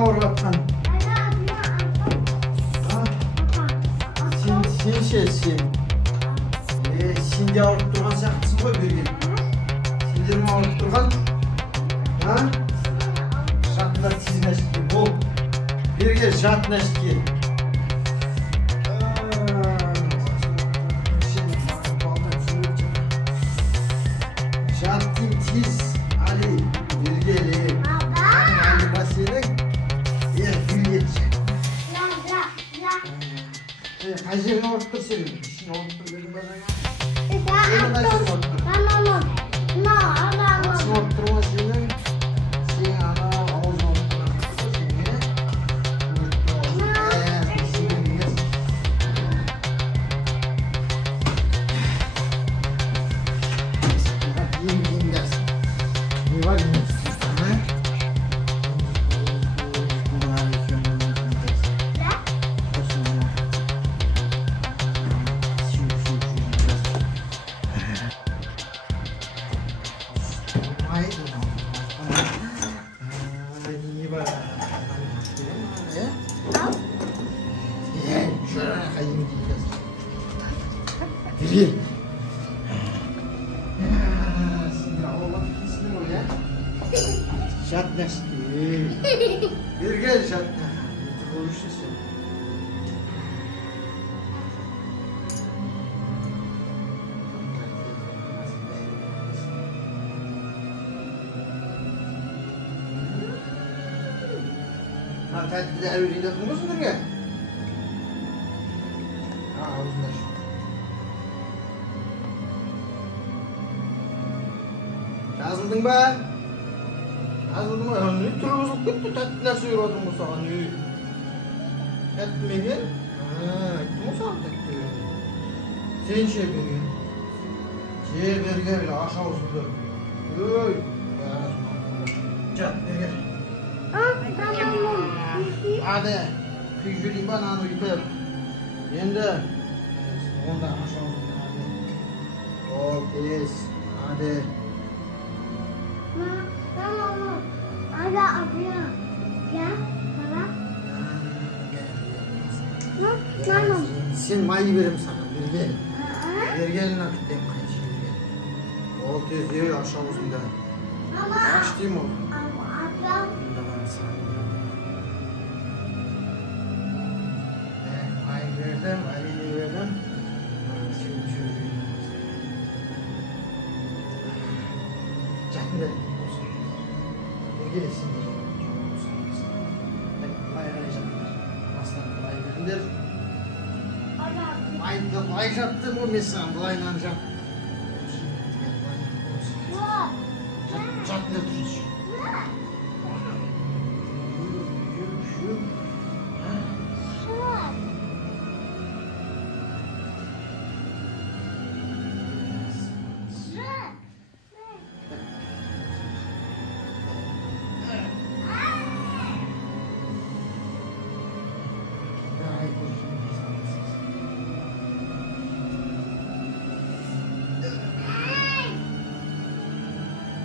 ауырып жатқан? Сен ше, сен. Сен де ауырып тұрған сияқтысың ғой берген. Сендер ме ауырып тұрған? Жатында тез нәрсетке бол. Берге жат нәрсетке. Жаттың тез. Али, бергелі. Али басенің. Билетші. Қай жерін ауырып тұр сен? Ішін ауырып тұр бердің ба жаңа? Сені қай жерін ауырып тұр? Басын ауырып тұр ма сенің? Сен ана ауыз ауырып тұр. Жат нәрсетке. Берге жат нәрсетке. Тәтті дәрі үйрейдетін болсын бірге? Аузын ашу. Жазылдың ба? Жазылдың ба? Не түрі бұзылып кетті? Тәтті нәрсе үйір отырың бұл саған үй. Тәтті меген? Айттым ғой саған тәтті берген. Сен ше берген. Же берген, аш аузынды. Өй! Жат берген. Hadi, küçüleyim ben anı yitip. Yendi. Onda aşağı olsun. Ol tez. Hadi. Tamam. Ada abla. Ya, baba. Tamam. Sen mayı verim sana. Bergen. Bergenin akitteyim kaç. Ol tez diyor aşağı olsun da. Aç diyeyim oğlum. Abla. Verdim, Ali'yi verdim. Şimdi şöyle. Canlı olsun. Gelsin diye. Bayrayacaktır. Aslan kolay verilir. Bayrayacaktır bu mesela. Baylanacak. Canlı dursun.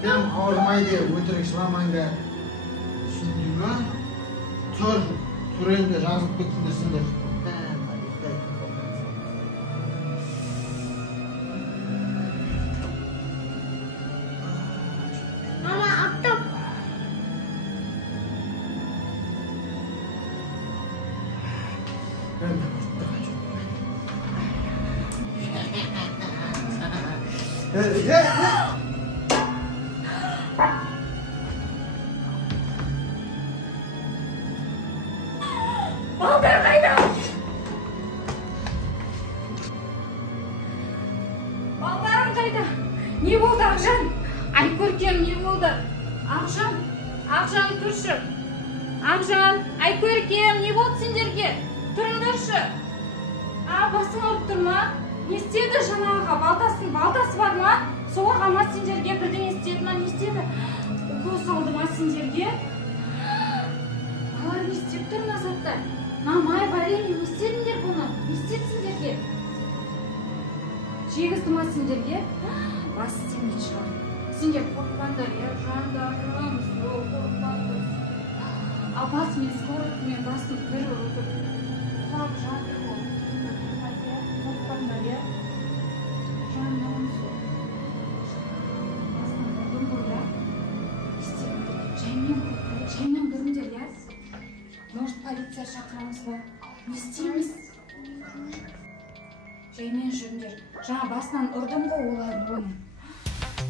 Dem ağırmaydı, ötürük sılamanga sündüğüme turunda yazıp bitindesindir. Mama attım. Ben de Balдар қайда? Балдарым қайда? Не болды Ақжан? Ай көркем не болды? Ақжан тұршы. Ақжан, ай көркем не болды сендерге? Тұрыңдаршы. Басың ауырып тұр ма? Не істеді жаңағыға? Балтасы бар ма? Соғырға ма сендерге? Бірдеңе істеді ма? Не істеді? Укол салды ма сендерге? Алар не істеп тұр Назаттар? Мамай, варенье, не істедіңдер бұны? Не істетсіңдерге? Жегізді ма сендерге? Бас істемейді шығар. Сендер қорықпаңдар, жандарым, қорықпаңдар. Бас мен скорый мен басын бір ұрып. Құлап жатыр ол. Ұмытпаңдар, иә? Жаным сол. Басын ұрдым ғой, иә? Жаймен көріңдер, иә? Может, полиция шақырамыз ба? Не істейміз? Жаймен жүріңдер. Жаңа басынан ұрдым ғой оларды оның.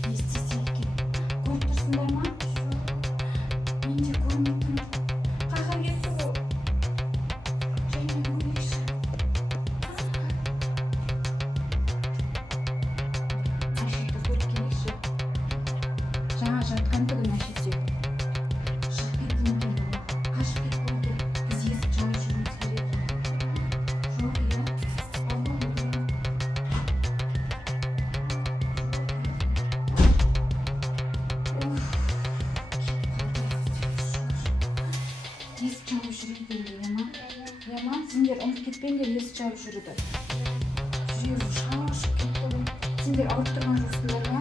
Не істесе екен? Көріп тұрсыңдар ма? Мен де көрмейтін. Қаға кетті ғой. Жаймен көрейікші. Әшетті көріп келейікші. Жаңа жатқан түгін әшетте. Шығып кеттім екен ғой. Қашып кетті ғой. Біз есік жауып жүруіміз керек. Жоқ, иә. Есік жауып жүрейін, Яма? Сендер ұмытып кетпеңдер есік жауып жүруді. Жүрегі шашып кетті ғой. Сендер ауырып тұрған жоқсыңдар ма?